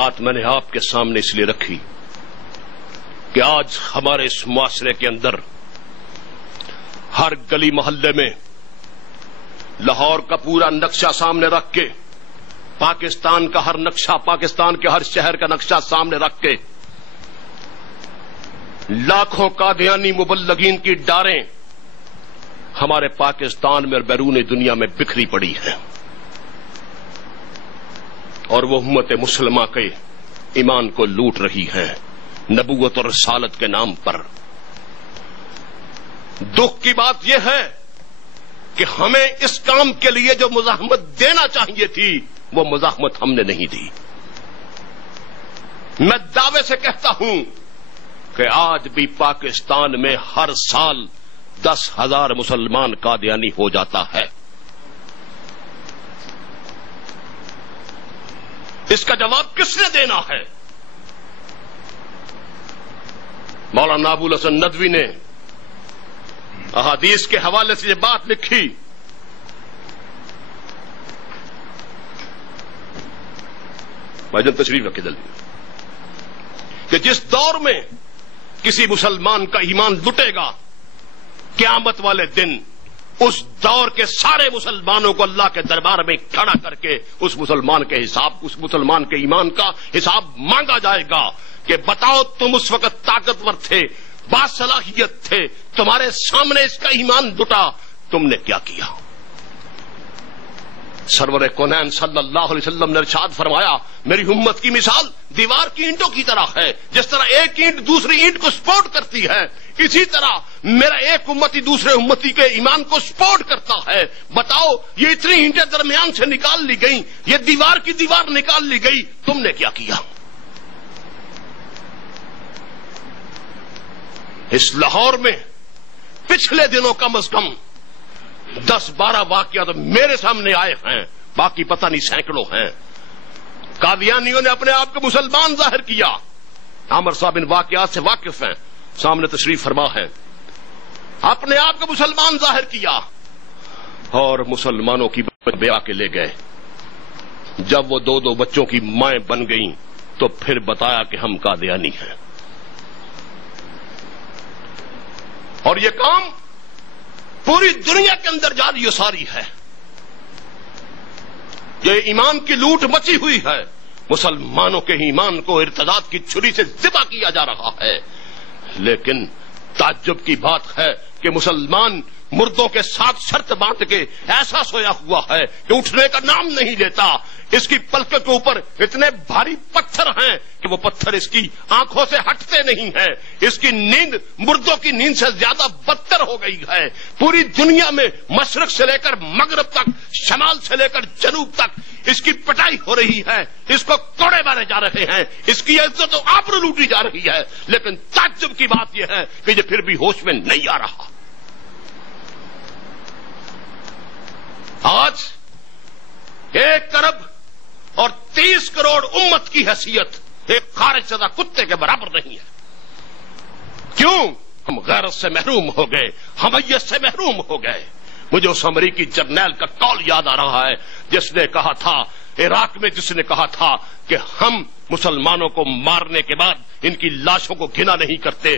بات میں نے آپ کے سامنے اس لیے رکھی کہ آج ہمارے اس معاشرے کے اندر ہر گلی محلے میں لاہور کا پورا نقشہ سامنے رکھ کے، پاکستان کا ہر نقشہ، پاکستان کے ہر شہر کا نقشہ سامنے رکھ کے لاکھوں قادیانی مبلغین کی ڈاریں ہمارے پاکستان میں اور بیرون دنیا میں بکھری پڑی ہیں، اور وہ امت مسلمہ کے ایمان کو لوٹ رہی ہیں نبوت اور رسالت کے نام پر۔ دکھ کی بات یہ ہے کہ ہمیں اس کام کے لیے جو مزاحمت دینا چاہیے تھی وہ مزاحمت ہم نے نہیں دی۔ میں دعوے سے کہتا ہوں کہ آج بھی پاکستان میں ہر سال 10,000 مسلمان قادیانی ہو جاتا ہے۔ اس کا جواب کس نے دینا ہے؟ مولانا ابو الحسن ندوی نے احادیث کے حوالے سے یہ بات لکھی، بھائی تشریف رکھے جلدی، کہ جس دور میں کسی مسلمان کا ایمان لٹے گا قیامت والے دن اس دور کے سارے مسلمانوں کو اللہ کے دربار میں کھڑا کر کے اس مسلمان کے ایمان کا حساب مانگا جائے گا کہ بتاؤ تم اس وقت طاقتور تھے، باصلاحیت تھے، تمہارے سامنے اس کا ایمان لٹا، تم نے کیا کیا؟ سرور کونین صلی اللہ علیہ وسلم نے ارشاد فرمایا میری امت کی مثال دیوار کی اینٹوں کی طرح ہے، جس طرح ایک اینٹ دوسری اینٹ کو سپورٹ کرتی ہے اسی طرح میرا ایک امتی دوسرے امتی کے ایمان کو سپورٹ کرتا ہے۔ بتاؤ یہ اتنی اینٹیں درمیان سے نکال لی گئیں، یہ دیوار کی دیوار نکال لی گئی، تم نے کیا کیا؟ اس لاہور میں پچھلے دنوں کم از کم 10-12 واقعات میرے سامنے آئے ہیں، باقی پتہ نہیں سینکڑوں ہیں۔ قادیانیوں نے اپنے آپ کو مسلمان ظاہر کیا، عامر صاحب ان واقعات سے واقف ہیں، سامنے تشریف فرما ہے، اپنے آپ کو مسلمان ظاہر کیا اور مسلمانوں کی بیاہ کے لے گئے۔ جب وہ 2 بچوں کی مائیں بن گئیں تو پھر بتایا کہ ہم قادیانی ہیں، اور یہ کام پوری دنیا کے اندر جاری و ساری ہے۔ یہ ایمان کی لوٹ مچی ہوئی ہے، مسلمانوں کے ایمان کو ارتداد کی چھری سے ذبح کیا جا رہا ہے، لیکن تعجب کی بات ہے کہ مسلمان مردوں کے ساتھ شرط باندھ کے ایسا سویا ہوا ہے کہ اٹھنے کا نام نہیں لیتا۔ اس کی پلکوں کے اوپر اتنے بھاری پتھر ہیں کہ وہ پتھر اس کی آنکھوں سے ہٹتے نہیں ہیں، اس کی نیند مردوں کی نیند سے زیادہ بدتر ہو گئی ہے۔ پوری دنیا میں مشرق سے لے کر مغرب تک، شمال سے لے کر جنوب تک اس کی پٹائی ہو رہی ہے، اس کو کوڑے مارے جا رہے ہیں، اس کی عزت و آبرو لوٹی جا رہی ہے، لیکن تعجب کی بات یہ ہے کہ یہ پھر بھی ہوش میں نہیں آ رہا۔ آج 1 ارب اور 30 کروڑ امت کی حیثیت ایک خارج شدہ کتے کے برابر نہیں ہے۔ کیوں؟ ہم غیرت سے محروم ہو گئے، حمیت سے محروم ہو گئے۔ مجھے اس امریکی جرنیل کا قول یاد آ رہا ہے جس نے کہا تھا عراق میں، جس نے کہا تھا کہ ہم مسلمانوں کو مارنے کے بعد ان کی لاشوں کو گھنا نہیں کرتے،